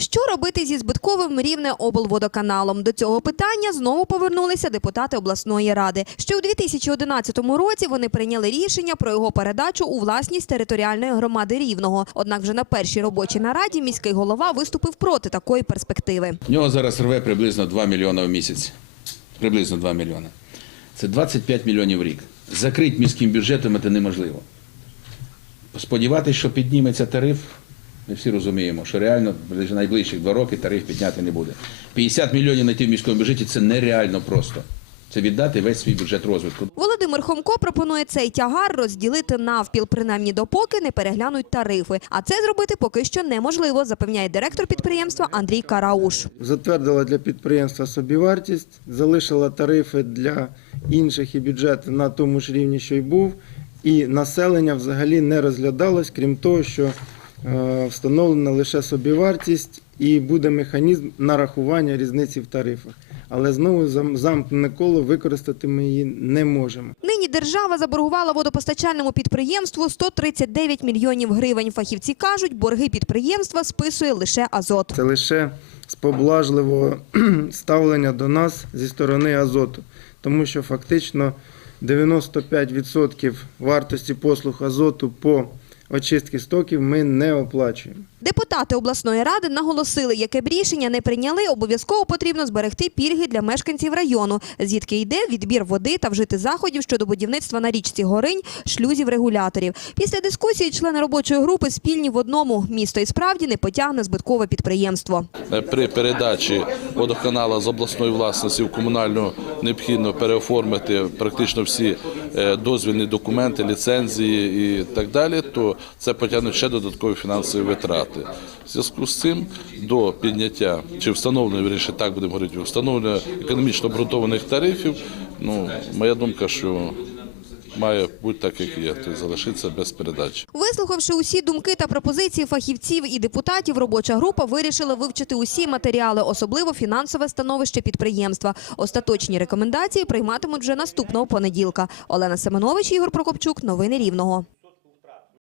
Що робити зі збитковим рівне облводоканалом? До цього питання знову повернулися депутати обласної ради. Ще у 2011 році вони прийняли рішення про його передачу у власність територіальної громади Рівного. Однак вже на першій робочій нараді міський голова виступив проти такої перспективи. В нього зараз рве приблизно 2 мільйони в місяць. Приблизно 2 мільйони. Це 25 мільйонів в рік. Закрити міським бюджетом це неможливо. Сподіватися, що підніметься тариф, ми всі розуміємо, що реально в найближчих два роки тариф підняти не буде. 50 мільйонів знайти в міському бюджеті це нереально просто. Це віддати весь свій бюджет розвитку. Володимир Хомко пропонує цей тягар розділити навпіл, принаймні допоки не переглянуть тарифи. А це зробити поки що неможливо, запевняє директор підприємства Андрій Карауш. затвердила для підприємства собівартість, залишила тарифи для інших і бюджет на тому ж рівні, що й був, і населення взагалі не розглядалось, крім того, що встановлена лише собівартість і буде механізм нарахування різниці в тарифах. Але знову зам- замкнене коло використати ми її не можемо. Нині держава заборгувала водопостачальному підприємству 139 мільйонів гривень. Фахівці кажуть, борги підприємства списує лише Азот. Це лише з поблажливого ставлення до нас зі сторони азоту, тому що фактично 95% вартості послуг азоту по очистці стоків ми не оплачуємо. Депутати обласної ради наголосили, яке б рішення не прийняли, обов'язково потрібно зберегти пільги для мешканців району, звідки йде відбір води та вжити заходів щодо будівництва на річці Горинь шлюзів регуляторів. Після дискусії члени робочої групи спільні в одному місто і справді не потягне збиткове підприємство. При передачі водоканала з обласної власності в комунальну необхідно переоформити практично всі е, дозвільні документи, ліцензії і так далі, то це потягне ще додаткові фінансові витрати. В зв'язку з цим до підняття чи встановлення, вірніше так будемо говорити, встановлення економічно обґрунтованих тарифів, ну, моя думка, що має бути так, як є, тобто залишитися без передачі. Вислухавши усі думки та пропозиції фахівців і депутатів, робоча група вирішила вивчити усі матеріали, особливо фінансове становище підприємства. Остаточні рекомендації прийматимуть вже наступного понеділка. Олена Семенович, Ігор Прокопчук. Новини Рівного.